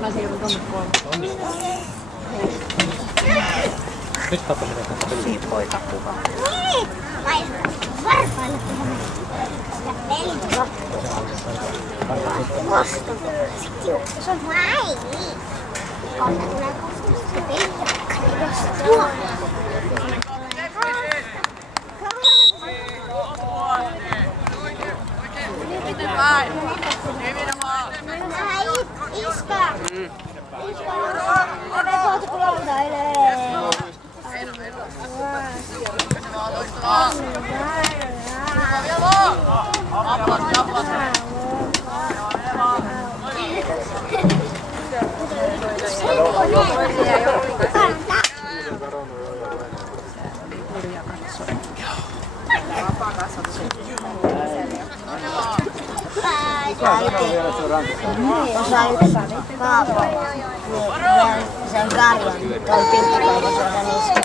Mä siirryn tonne kolme. Nyt katso miten tästä peliä. Siitä poika kuva. Varpaille se on vai. Kohta tulee kosta pelijakka. Iska! Me kohta kun lautailee. Osa yksi Kaapo. Sen karjan toi pilkkikaupa sieltä niistä.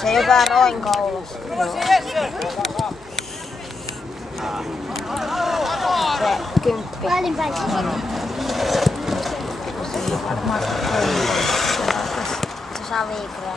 Se joka roin koulussa. Se 10. Se saa viikkoa.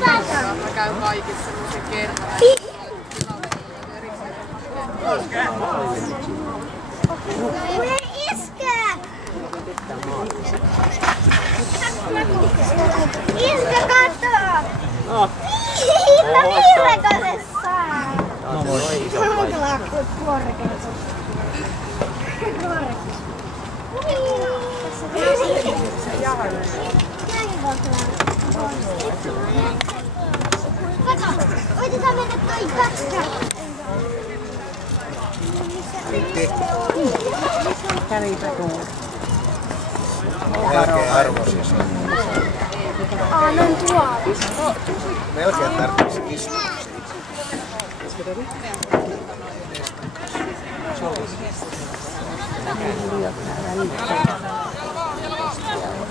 Mä käyn kaikissa semmosen kerran. Kuule iskä! Iskä kattoo! Hiipa viirakosessaan! No voi iso paikka. Kato, oitetaan mennä toi pätkä. Kävipä tuolla. Melkein arvoisia se. Ne on tuolla. Melkein tarvitsisi istua.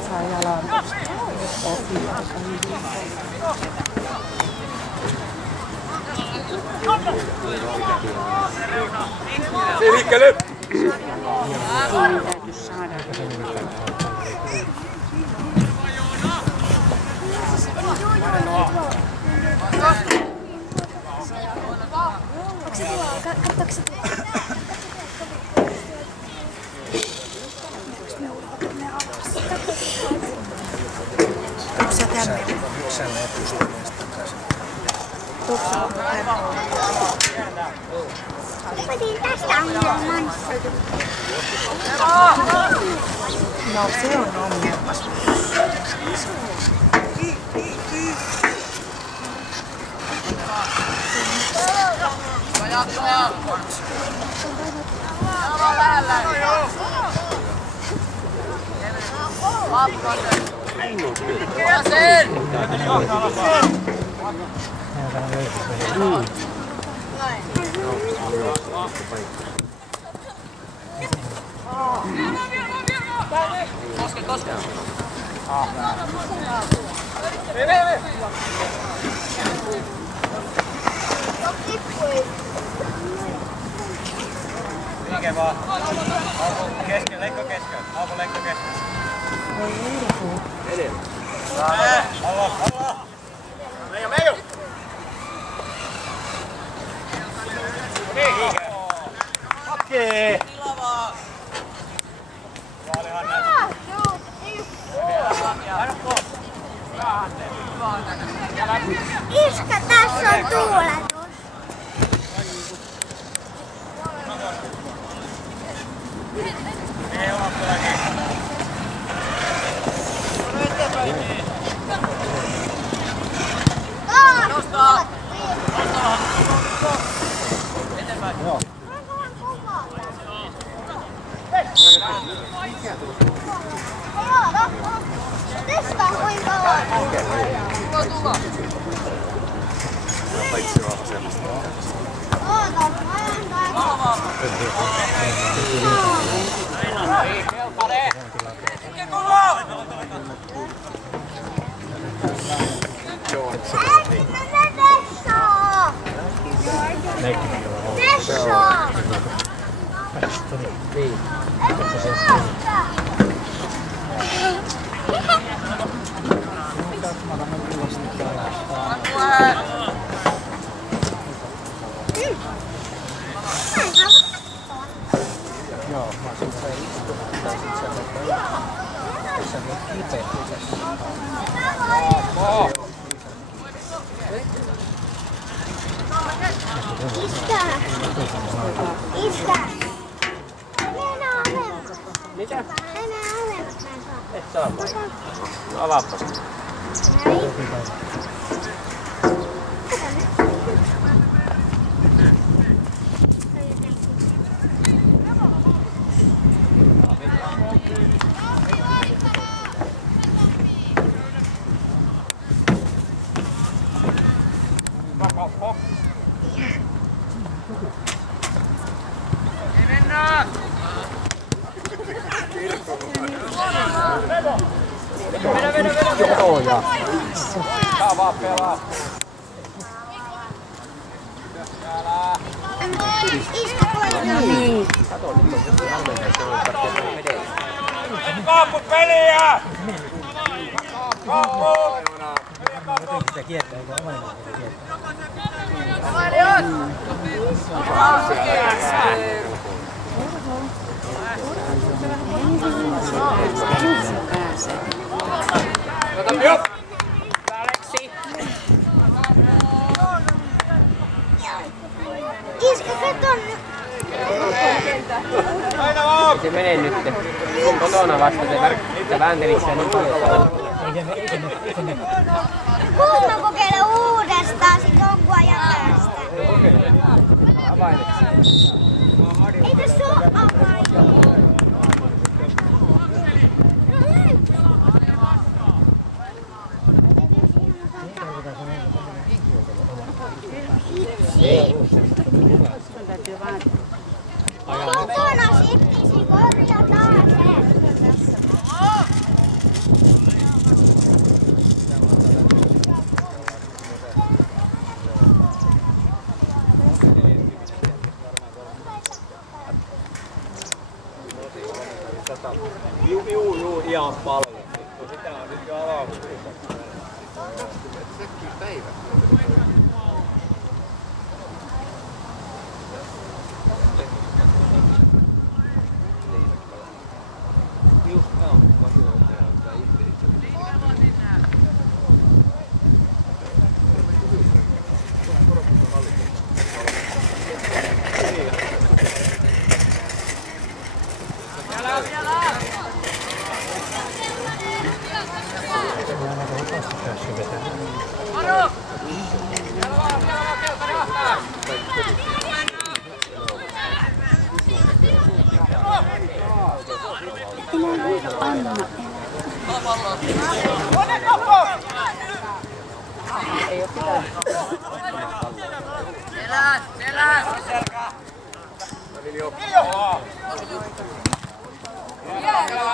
Saa jalan ohi. Liikkeelle! Täytyy saada. Yksän ei pysty meistä takaisin. Otin tästä ongelman. No se on ongelma. Liike vaan. Kesken, leikko kesken. Auko leikko kesken. Edellä. Allah. Meijo. Okei. Iskä, tässä on tuuletus. Nostaa! Eteenpäin. Joo. Testaa kuinka on. Paitsi vaan. sellaista. Oota, Joo, mä oon siinä istunut. Tässä on kipeä. Iskä! Mennä alemmas. Mitä? Mennä alemmas. Et saa vai? No avaappa. Joo, ja. Saa vaan pelaa. Iskä koittaa. Kato, nyt on joku hämmentä, se on tarvitse vedellä. Kaaput peliä! Kaaput! Sitä kiertää, eikä oman Iskä, kato nyt. Se menee nyt. Kotona vasta te vääntelit sen niin paljon. Kuulma kokeile uudestaan sit jonkun ajan päästä. Avaimeksi. Ei tässä oo avain. Kotona sittisi korjataan se. Juu, ihan paljon. Sitä on nyt jo avauksia.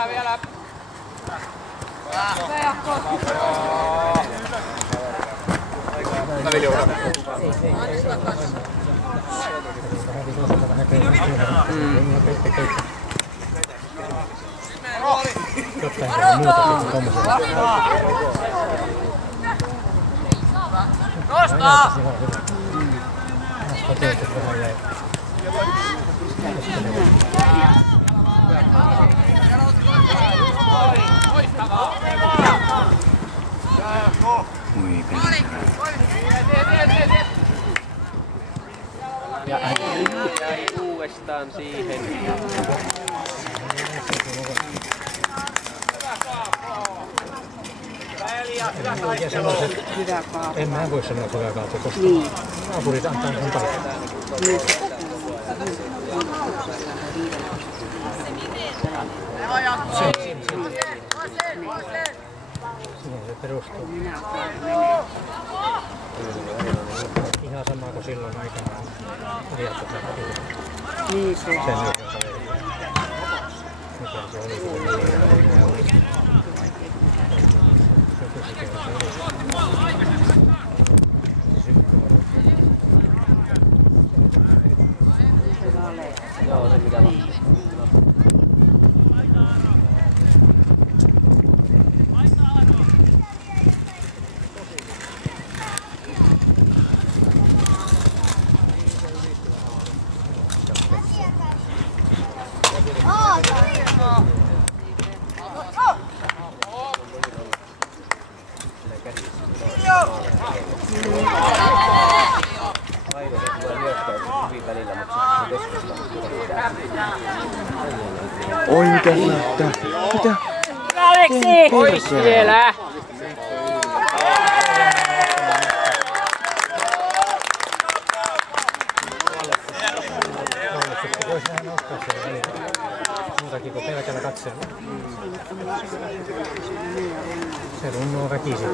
Vielä. Nostaa! Ja jäi uudestaan siihen. Hyvä kaappa. En mä voi sanoa hyvää kaappa, koska naapurit antaa sen paikkaa. Siihen se perustuu. Ihan sama kuin silloin aikanaan. Niin se Sen on. mikä se oli. Joo, se mitä on. Aina se tulee hyökkäyksessä hyvin välillä, mutta Oi mitä näyttää. Mitä? Aleksi! Pois siellä! Voisi vähän nostaa siellä välillä. Muutakin kuin pelkällä katseella. Se runnoo väkisin.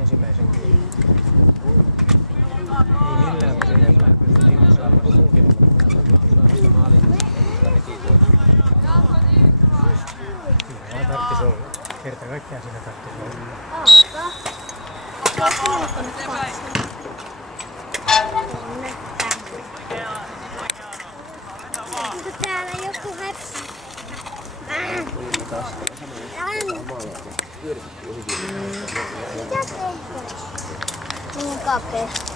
Ensimmäisen ei millään pysellä pysty saamaan muukin. Siinä vaan tarvitsisi olla. Kerta kaikkiaan siinä tarvitsisi olla. Onko täällä joku häpsi? Mitä tehdään? Niin kapeasti.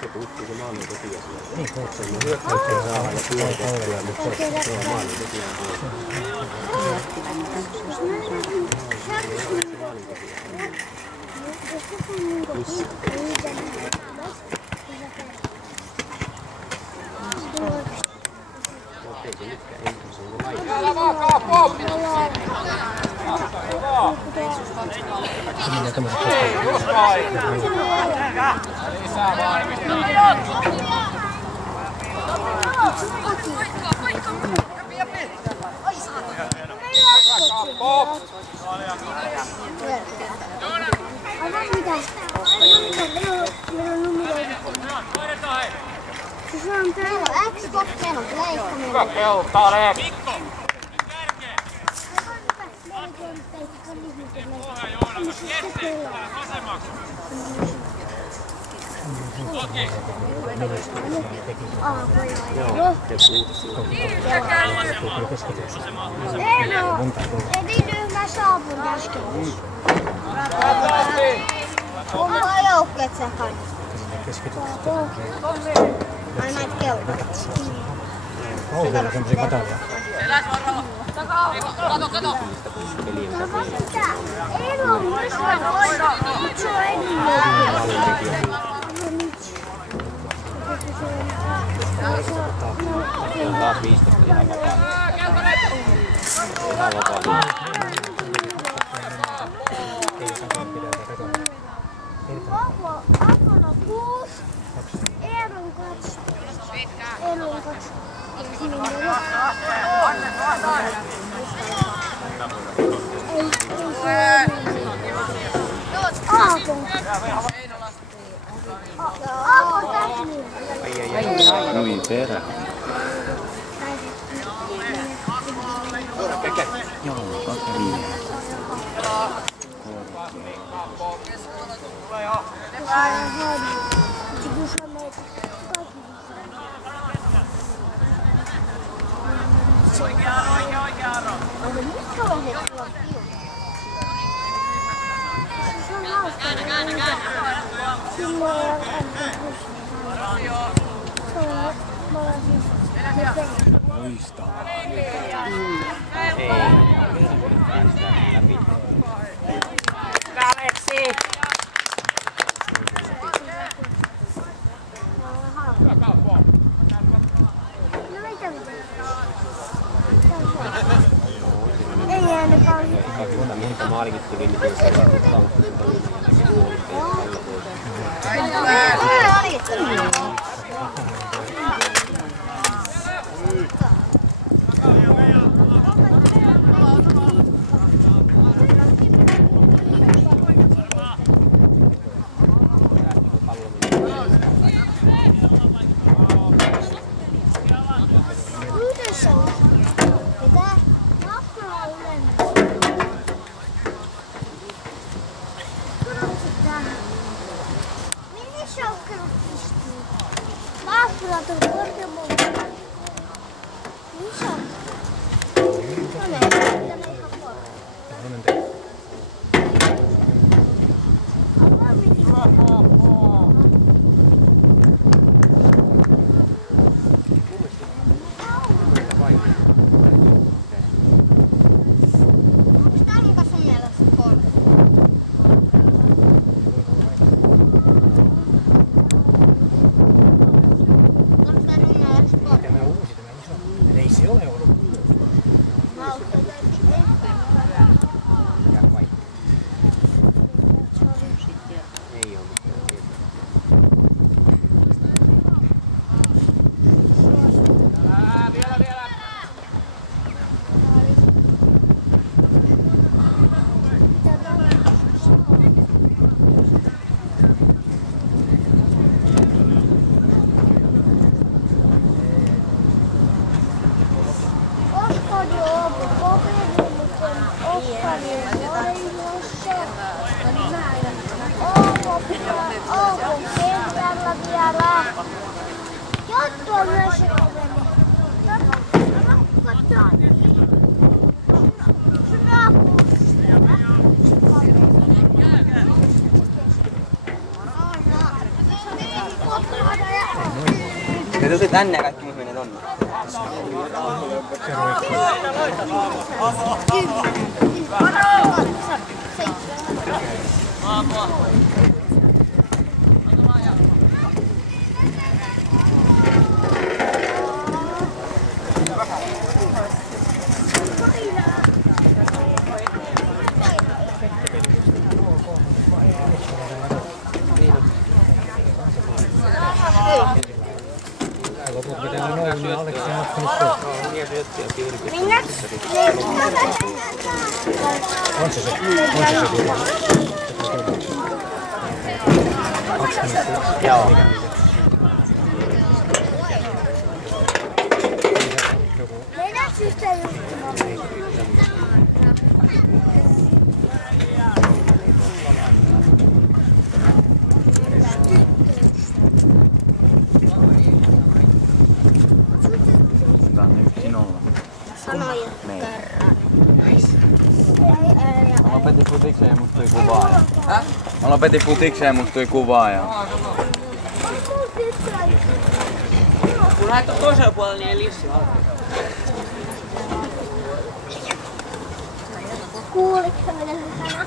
se puuttuu se maalin tekijä. Niin, Se hyökkäyksiä saa ja puolella, mutta se on maalin tekijä. minä tämmöiset koskaan. Hyvä pelta, Alex! Ediryhmä saapun äsken. Onko joukkueet sen kanssa? Ai näitä keulat. On vielä semmosia katalia. Kato! Ei ole muista. Nyt se on edellinen. Se on taas 15 ihan vapaa. Ihan vapaa. Apuna 6. Eeron 2. Eeron 2. Aapon tässä. Noin perä. Joo, 25. Loistavaa. Aleksi! Ei jäänyt kauhean. Monta maalikin tuli, miten se on tuttanut. Se tuli tänne ja kaikki muut menee tonne. Loput mitä on noin, niin Aleksi on ottanut pois. On se kyllä. 2 minuuttia. Joo. Sanoja Mä lopetin futikseen ja musta tuli kuvaaja. Mä lopetin futikseen ja musta tuli kuvaaja. Kun lähdet on toisella puolella, niin ei lissi alkaa. Kuulitko mitä se sanoi?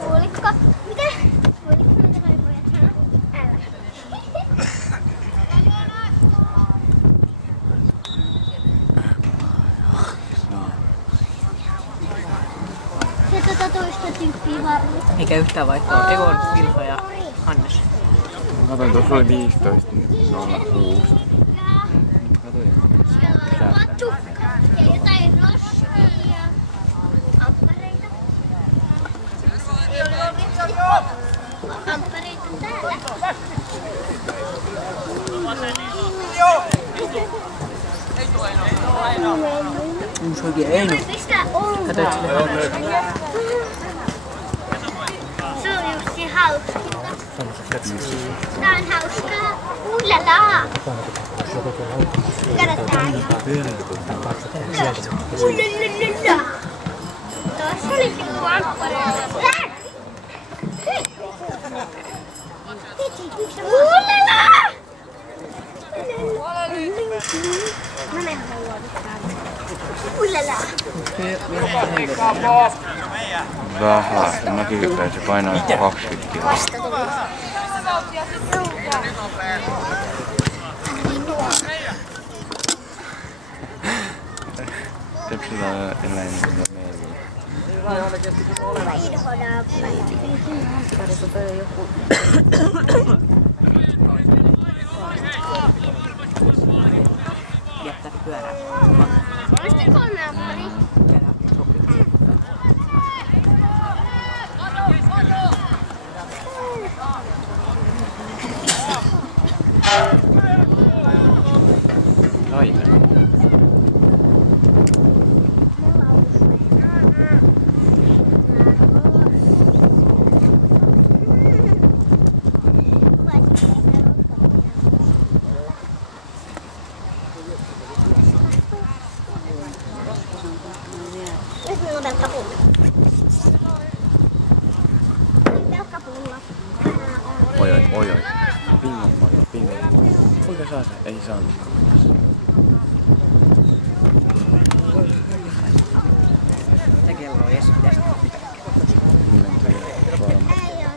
Kuulitko? Mitä? Kuulitko mitä noi pojat sanoi? Älä. Se toista tyyppiä varmasti. Eikä yhtään vaihtoa. Egon, Vilho ja Hannes. Katoin, tuossa oli 15, niin 06. Siellä on tukka ja jotain roskia ja amppareita. Amppareita täällä. Se oikein Eino. Pistä onkaan. Se on Jussi hauska. Tää on hauskaa. Ulalaa. Katsotaan. Ulalala. Tuossa oli pikku amppareita. Ulalaa. Mä menen haluan. Ulalaa. Vähän. Mäkin hyppäin, se painaa 20 kiloa. Vasta tuli. Tepsillä on eläin meillä. Mä ilhodaan Jättää pyörää. Olisitko 3 ampari? Minulla on pelkkä pullo. Pelkkä pullo. Oi. Pingo. Kuinka saa se? Ei saanut. Mitä kello on? Jes. Ei ole.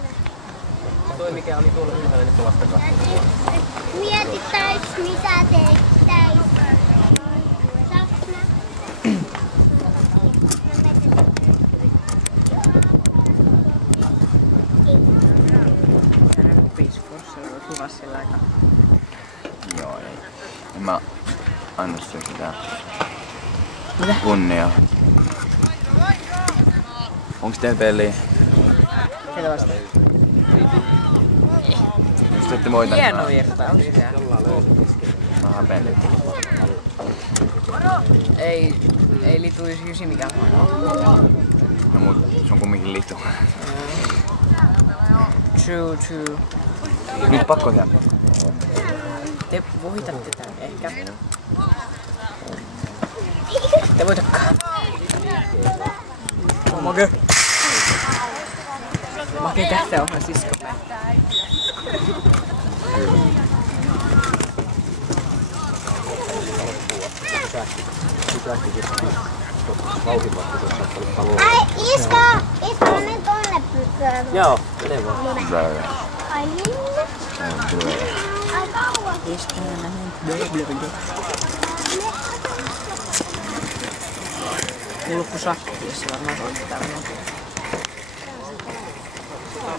Toi mikä oli tuolla ylhäällä, nyt on vasta katsomaan. Mietittäis mitä teittäis. Sapna. Piisforssella kuvasi sillä aikaa. Joo, ei. En mä anna sitä kunnia. Onks teillä peliä? Ketä vasta? Jos te ette voita, Hieno virta, onko sitä? mä häpeen. Ei lituisi ysi mikään huono. No mut se on kumminkin liitto. True. Nyt pakko tehdä. Te voitatte tän ehkä. Te voitakaan. Make. Make kättä onhan siskopäin. Ai, iska mene tonne pyykköön. Joo, mene vaan. Ai minne? Ai kauan. Kulkusakki, jos se varmaan soittaa.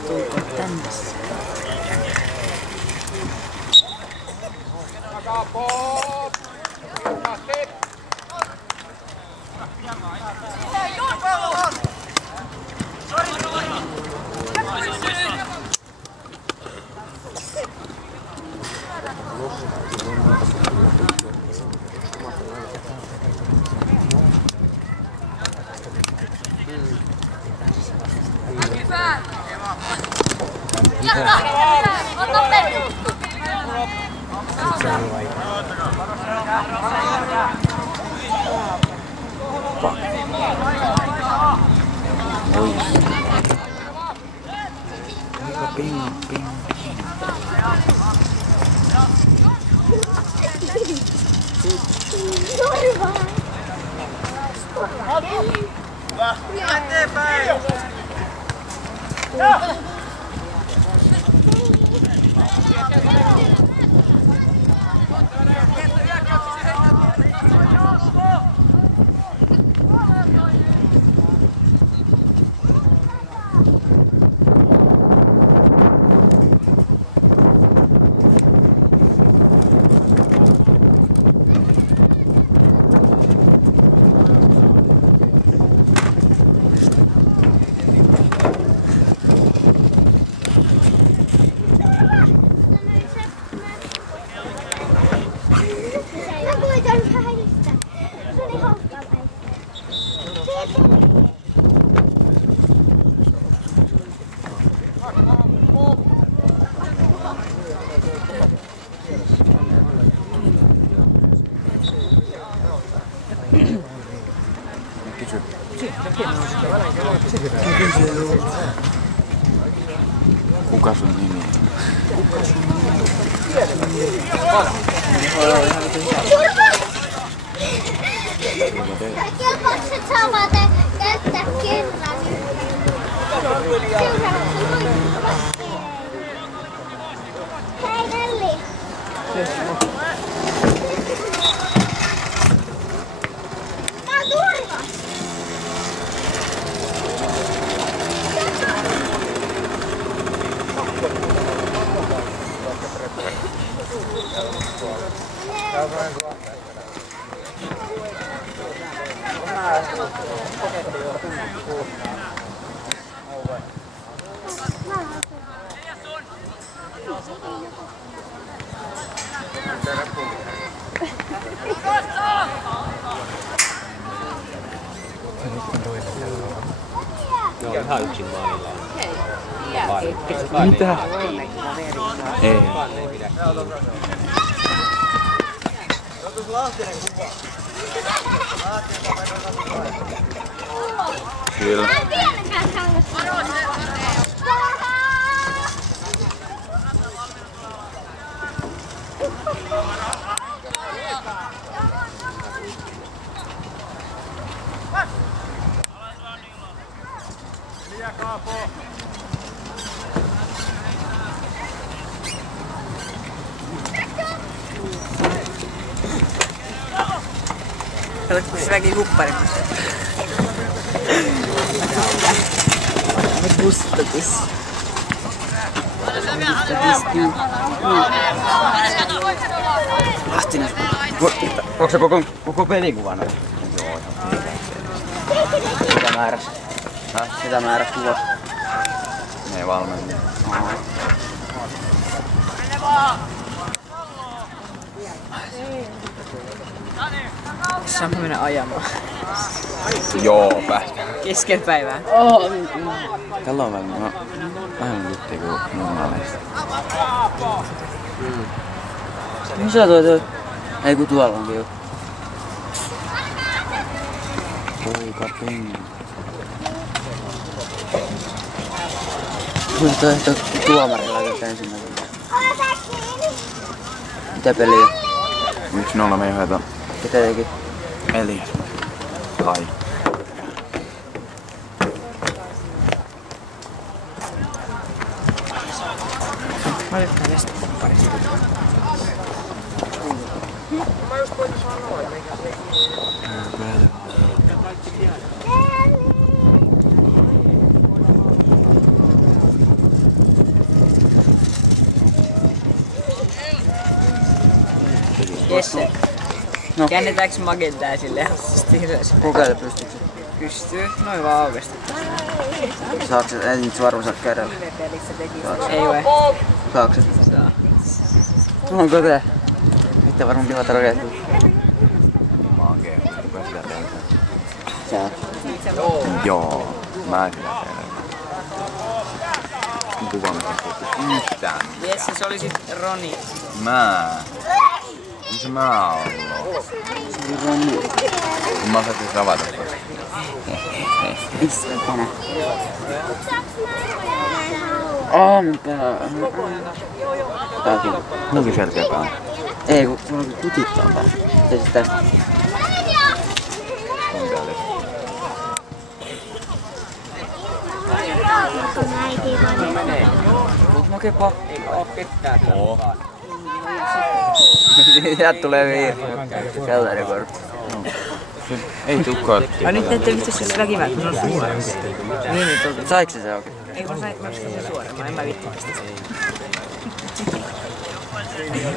Tuuko tänne? Kuka sun nimi? Kaikki lapset saavat käyttää kerran. Hei Nelli. Tää on turvas. Joo, ihan yksin maalilla. Mitä? Ei. Kyllä. Älä pienenkään kannasta. Katsotko se väki hupparimassa? Bustatis. Lahtinen. Onko se koko pelikuvana? Joo, Mitä määräs? Mitä määräs kuva? ei valmenna. Saanko mennä ajamaan? Joo, päästään. Keskellä päivää. Tällä on vähän juttuja kuin normaaleista. Missä toi? Ei kun tuolla onkin jo. Poika pingi. Kuinka toi tuomari laitetaan ensimmäisenä? Mitä peliä? 1-0 me johdetaan. Ketä teki? Elias. Kai. Valitetaan tästä hupparista. Jesse. No. Käännetäänkö magentää silleen hassasti ylös? Kokeile pystyykö se? Pystyy. Noin vaan aukasta. Saatko se? Ei nyt varmaan saa kädellä. Ei ole. Saatko se? Saa. Onko tää? Mitä varmaan kiva tarkoittaa? Makea. Kuka sitä tehdään? Sä. Joo. Mä kyllä tehdään. Kuvamisen ei yhtään. Jesse, se oli sit Roni. Mä. Missä mä oon ollut? Mä osasin ravata tosta. Missä tänä? Mun pää. Pääkin. Mullakin selkeä pää. Ei kun sulla on kutittaa pää. Se siis tästä. On täällä. Makee pakki. Eikä oo ketään. Oo. Sieltä tulee virhe. Sellainen kortti. Ei tuu korttia. Ai nyt ette vittu väkimäärä, kun on suoraan. Niin nyt oltiin. Saiko se oikein? Ei kun mä pistin sen suoraan, en mä vitti pistä sitä.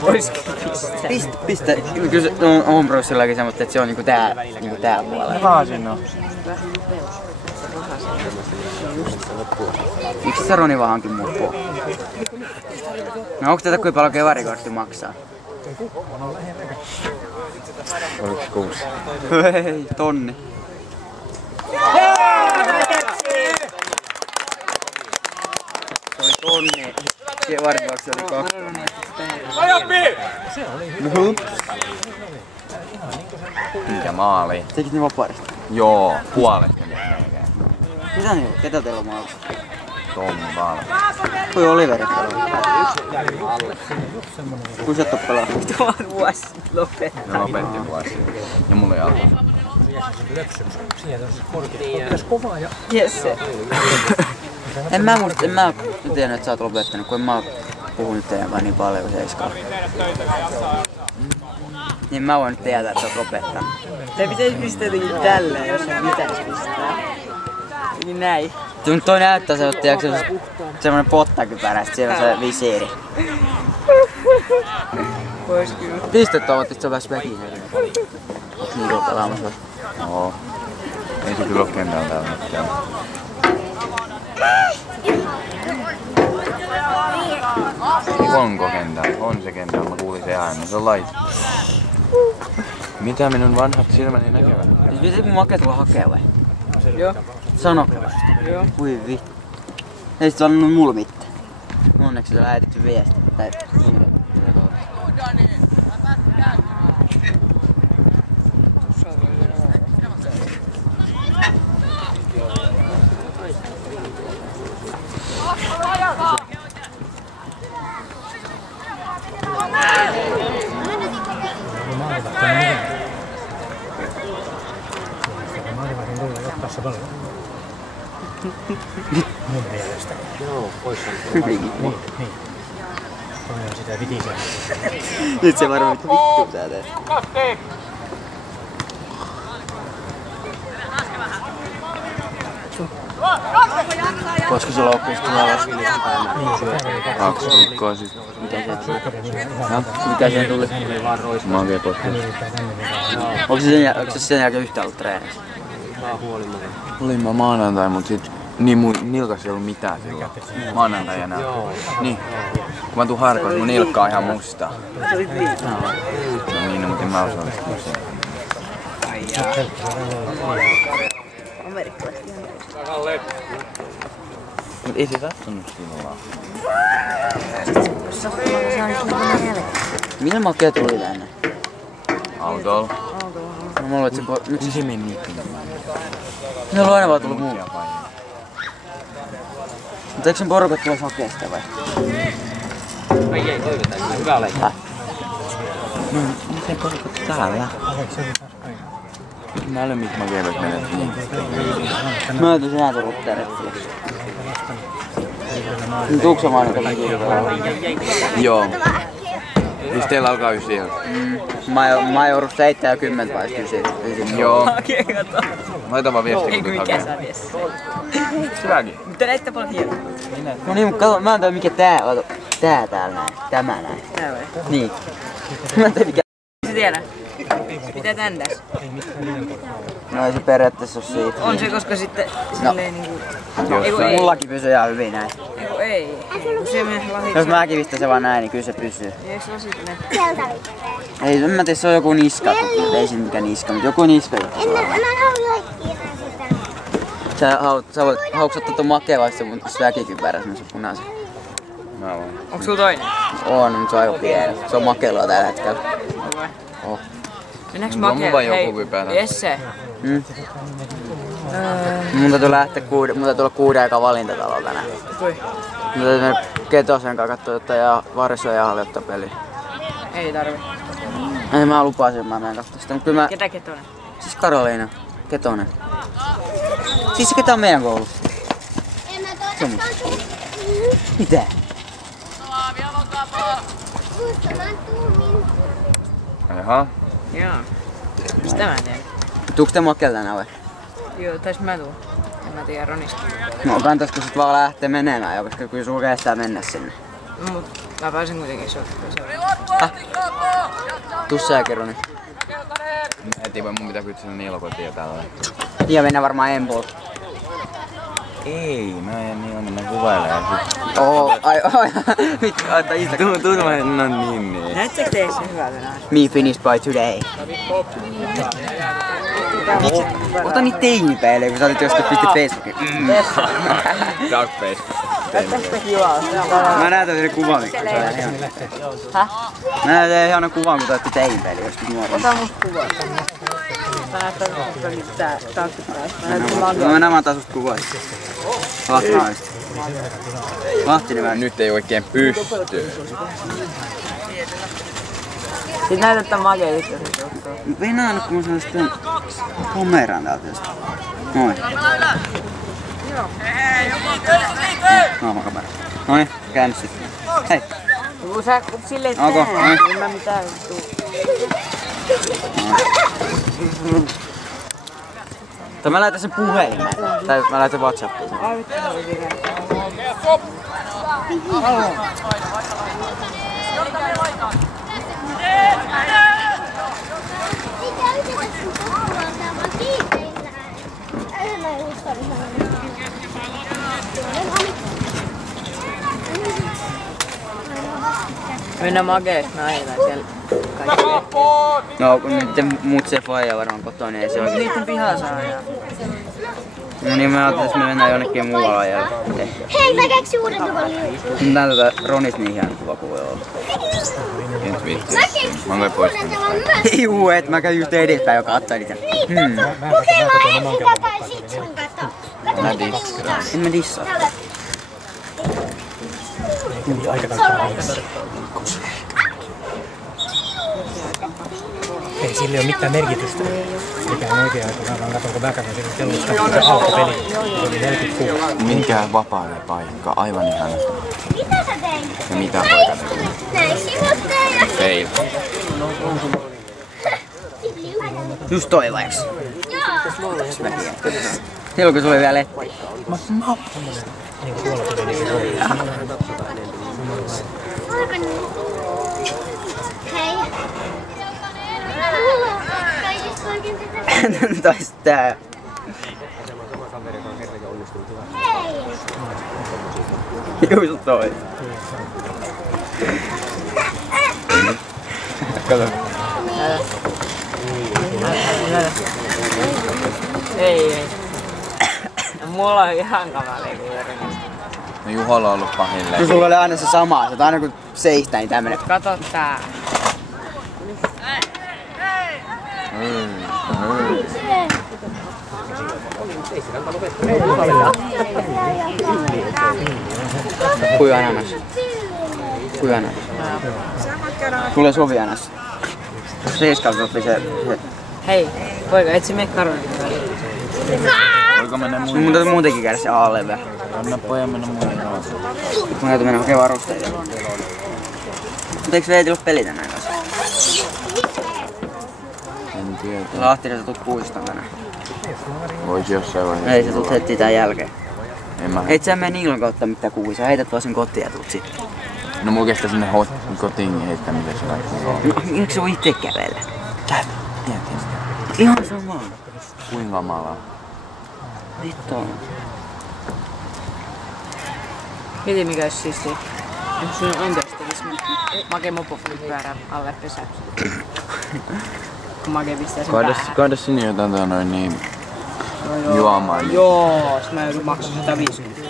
Voisiko pistää? Pistä. Kyllä se on Homebrewsillakin semmoista, että se on niinku tää puolella. Vaan sinne on. Miksi se Roni vaan hankin muut pois? No onko tätä kuinka paljon kevarikortti maksaa? Oliko 6? Ei, tonni. Se oli tonni. Kevarikortti oli 2. Mikä maali? Tekit ne vapaudesta? Joo, puolet melkein. Mitä ne on? Ketä teillä on maalissa? Tommi Valve. Kui Oliveri pelaa? Kui sä et oo pelaa? Tuo on vuosi lopettaa. Ne lopetti vuosi. Ja mulla ei alkaa. Sieltä on siis korkea. Pitäis kovaa ja... Jesse. En mä tiedä, että sä oot lopettanut, kun en mä oo puhunut teidän vaan niin paljon seiskaa. Niin mä voin nyt tietää, että sä oot lopettanut. Se pitäis pistää jotenkin tälleen, jos on pitäis pistää. Niin näin. Toi näyttää se, että semmonen pottakypärä, sit siellä on se visiiri. Vois kyllä. Pistet toivottavasti se on pääs väkiin. Onks niin kuin pelaamassa? Oo. Ei se kyllä oo kentällä tällä hetkellä. Onko kentällä? On se kentällä. Mä kuulin se äänen. Se on laitettu. Mitä minun vanhat silmäni näkevät? Pitäis mun Make tulla hakee vai? Joo. Sano. Joo. Ui vittu. Ei sit vannut mulla mitään. Onneksi se lähetetty viesti. Tai... Maalivahdin tulee ottaa se paljon. Mun mielestä. Joo, pois on. Niin. Toinen on sitä vitisää. Nyt se varmaan vittu tää teet. Koska se loppisi tulee alas? 2 viikkoa sitten. Mitä siihen tuli? Mä oon vielä potkunut. Onko se sen jälkeen yhtään ollut treenissä? Olin mä maanantai, mut sit niin mun nilkas ei ollut mitään silloin. Maanantajana. Niin. Kun mä tuun harkoon, mun nilkka on ihan musta. No niin, no, mut en mä osallistunut siihen. Mut ei se sattunut sinulla. Millä Make tuli tänne? Autolla. No mä luulen, että se... Miksi se meni? Se on aina vaan tullut muu. Mutta eikö sen porukat tulla hakea sitä vai? Ai toivotaan. Hyvä leikki. No, miten porukat täällä? Mä olen miksi mä vielä menet niin. Mä oon sinä tullut tänne. Tuukko sä mainitaan kirjoitella? Joo. Siis teillä alkaa 9. Mä oon joudut 7 ja 10 vai 9. Joo. Laita vaan viestiä, kun tulet hakemaan. Syväkin. Mutta näitä paljon hienoa. No niin, mutta kato, mä en tiedä mikä tää on. Tää täällä näin. Tämä näin. Tää vai? Niin. Mä en tiedä mikä. Se tiedä. Mitä tän tässä? No ei se periaatteessa oo siitä. On se, koska sitten silleen niinku... Eiku ei. Mullakin pysyy ihan hyvin näin. Eiku ei. Kun se menee lasit. Jos mä kivistän se vaan näin, niin kyllä se pysyy. Eiks lasit mene? Ei, en mä tiedä, se on joku niska. Ei siinä mikä niska, mutta joku niska. Mä haluan sitä. Sä voit hauksattaa ton Makeen vai se mun sväkikypärä semmosen punaisen. Mä voin. Onks sulla toinen? On, mutta se on aika pieni. Se on Makeella tällä hetkellä. On vai? Oh. Mennäänkö Mulla on Makeen? vaan joku kypärä. Jesse. Mun täytyy lähteä olla 6 aikaa valintatalolla tänään. Kui? Mun täytyy mennä Ketosen kanssa katsoa jotain Vaarisoja ja Haljotta peliä. Ei tarvi. Ei mä lupasin, mä menen katsoa sitä, mutta kyllä mä... Ketä Ketonen? Siis Karoliina. Ketonen. Siis se ketä on meidän koulussa. En mä toinen kanssa. Mitä? Muistamaan tuumin. Jaha. Joo. Sitä mä en tiedä. Tuuks te Makeella tänään vai? Joo, tais mä tuun. En mä tiedä Ronista. No kantaisiko sit vaan lähteä menemään jo, koska kyllä sulla kestää mennä sinne. No, mut mä pääsen kuitenkin sotkeen. Tuu sä kerron nyt. Heti vai mun pitää kytsyä niilokotiin ja tällä. Ja mennään varmaan Empool. Ei, mä en niin mennä kuvailemaan sit. Ai, vittu, aita Insta. Turma, no niin. Näettekö te se hyvältä näin? Me finished by today. Ota niitä teinipäille, kun sä olit joskus pistit Facebookiin. Dark face. Tästä kivaa. Mä näytän teille kuvan, mikä se on ihan. Häh? Mä näytän teille ihanan kuvan, kun te otti teinipäille joskus nuorena. Ota musta kuvaa. Mä näytän tää taaksepäin. Mä näytän magia. Mä näytän taas susta kuvaa. Lahtinaista. Lahtinen. Nyt ei oikein pysty. Sit näytät tän magia itse asiassa. Venäjä, kun mä saan sitten kameraan täältä jostain. Noin. Naamakamera. Noin, käänny sitten. Hei. Kun sä silleen Onko? teet, niin mä mitään tuu. Tai mä laitan sen puhelimeen. Tai mä laitan WhatsAppiin. Ai vittu, se oli virhe. Mennään makeesti, mä ajetaan siellä kaikki vehkeet. No nyt muut se faija varmaan kotona, ei se oikein. Niitten pihaa saa ajaa. No niin mä ajattelin, että me mennään jonnekin muualla ajalla. Hei, mä keksin uuden tuvan. Tää Ronis niin hieno kuva kuin voi olla. Nyt viitti. Mä keksin Mä voin poistaa. uuden tuvan myös. Ei juu, et mä käyn just edespäin, joka katsoi niitä. Kokeillaan ensin tätä ja sit sun kato. Mä dissaan. En mä dissaa. Aika tarkkaan alussa. Ei sillä ole mitään merkitystä. Mikä on oikea aika, vaan katsonko mä katson sinun kellosta, kun se alkupeli. Se oli 46. Minkään vapaa paikka, aivan ihana. Mitä sä teit? Ja mitä poika teki? Näin sinut teet. Fail. Just toi vai? Joo. Silloin kun se oli vielä etti. Niin kuin tuolla tuli niin rooli. Hei. Kaikista oikein sitä. Taisi tää. Hei. Just toi. Kato. Ei. Mulla on ihan kamalia kuin No Juholla on ollut pahille. Sulla oli aina se sama, että aina kun seistä niin tämmönen. Kato tää. Kuiva ananas. Kuiva ananas. Tulee sovi ananas. Seiskalta oppi se. Hei, poika, et sä mene Karolin väliin. Voiko mennä Sun muihin? täytyy muutenkin käydä se A-leve. Anna pojan mennä muihin kanssa. Mä täytyy mennä hakemaan varusteita. Mutta eikö Veeti ollut pelit tänään kanssa? En tiedä. Lahtinen sä tuut puiston tänään. Voisi jossain vaiheessa. Ei sä tuut heti tän jälkeen. En mä. Et sä mene Niilan kautta mitään kuvia, sä heität vaan sen kotiin ja tuut sitten. No mulla kestää sinne kotiin heittämisessä vaikka. No, eikö se voi itse kävellä? Käy. Tietysti. Ihan sama. Kuinka malaa? Vittu on. Mieti mikä olisi siistiä. Onko sun anteeksi tekis Make mopoflip-pyörän alle pesä? Kun Make pistää sen päähän. Kaada sinne jotain noin niin juomaan. Joo, sit mä joudun maksaa 150.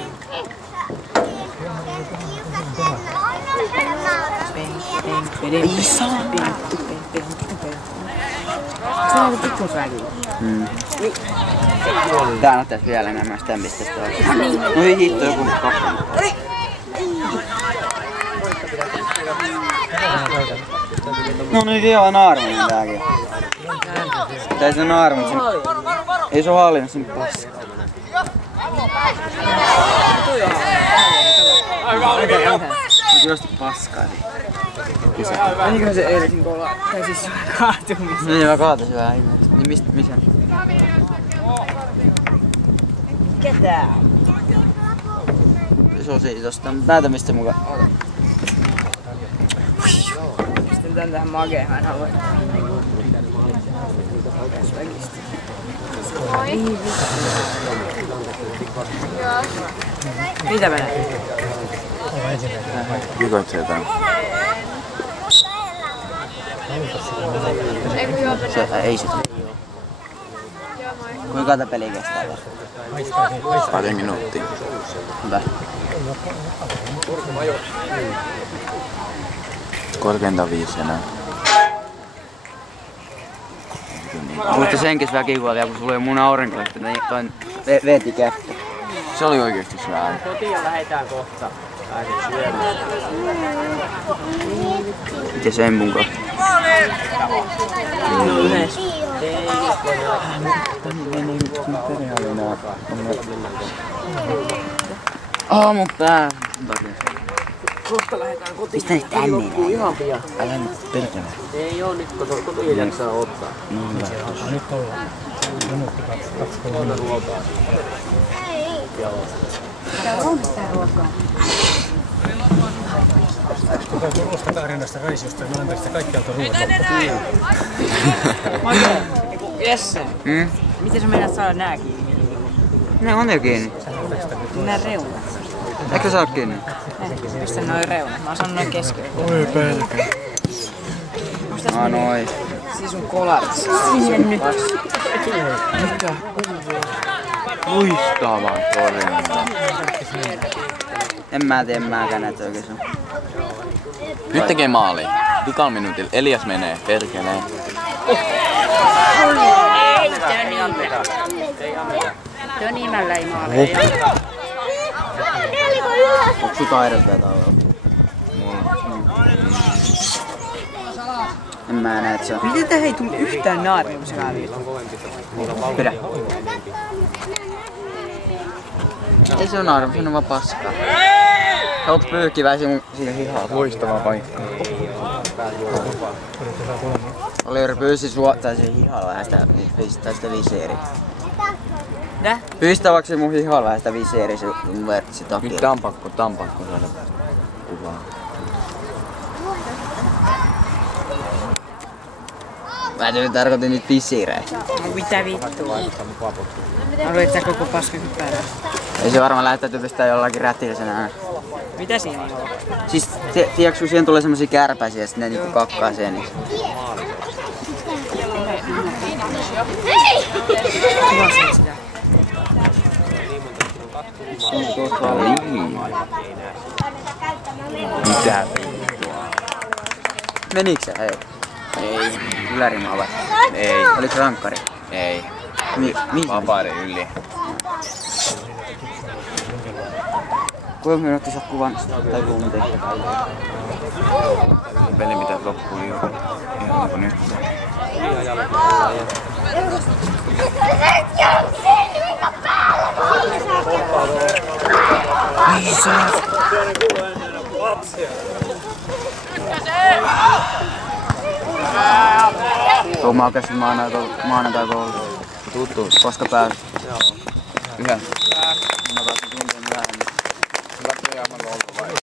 Ei saa. Se on pikkusväliä. Tää näyttäis vielä enemmän sitä pistestä. No ei hitto joku kakka. No nyt ihan naarmuinen tääkin. Tää se naarmuinen. Ei se oo hallinnut sinne paskaa. Se on just paskaa. Menikö se eilisin koulua? Tai siis kaatumista? Niin mä kaatasin vähän ihmeessä. Niin mistä, missä? Ketä? Se on siitä tosta. Näytä mistä mukaan. Sitten tän tähän Makeen, mä en halua. Mitä menee? Jykoit se jotain? Ei sit. Kuinka tää peli kestää vielä? Pari minuuttia. Hyvä. Korkeintaan 5 enää. Muista senkis väkihuolia, kun sulla oli mun aurinkoista, niin toin veti kättä. Se oli oikeesti syvää. Kotiin lähetään kohta. Miten se empun kohta? No yhdessä. Mun pää. Kohta lähetään kotiin. Pistä ne tänne. Ihan pian. Älä nyt perkele. Ei oo nyt, kotiin jaksaa ottaa. Nyt ollaan. Minuutti 2-3. Kun ostat Arenasta Raisiosta ja Malmbergista kaikkialta ruuat loppuun. Jesse, miten sä meinaat saada nää kiinni? Ne on jo kiinni. Nää reunat. Eikö sä oo kiinni? Pistä noin reunat, mä oon saanut noin keskellä. Oi pelkä. Noin. Siis sun kolarit. Siihen nyt. Mikä? Luistava torjunta. En mä tiedä mäkään näitä oikein sun. Nyt tekee maali. Vikalla minuutilla. Elias menee. Perkelee. Ei, Tönimällä ei maaleja. Onko sun taidot vielä tauolla? En mä näe, et se on. Miten tää ei tule yhtään naarmuusikaa nyt? Pidä. Ei se on naarmu, se on vaan paskaa. Sä oot pyyhkiväisi mun siihen hihaan. Loistava paikka. Oliver pyysi suottaa siihen hihaan vähän sitä, pistää sitä viseeriä. Nää? Pyystäväksi mun hihaan vähän sitä viseeriä se mun vertsi takia. Nyt tää on pakko saada kuvaa. Mä tarkoitin nyt visiirejä. No mitä vittua? Haluat sä koko paskakypärä? Ei se varmaan lähettäytyy pistää jollakin rätillisenä. Mitä siinä on? Siis tiedätkö, kun siihen tulee semmosia kärpäisiä ja sit ne niinku kakkaa sen niissä. Kuvasin sitä. Mitä? Menikö se? Ei. Ei. Ylärimaa vai? Ei. Oliko rankkari? Ei. Mihin? Vapaiden yli. Kuinka minuuttia sä oot kuvannut tai tunti? Peli pitäisi loppua ihan niinku nyt. Tuo mä käsin maanantai koulussa. Tuttu. Koska pääsit? Yhä. Mä pääsin tunteen myöhemmin. Läpi jäämä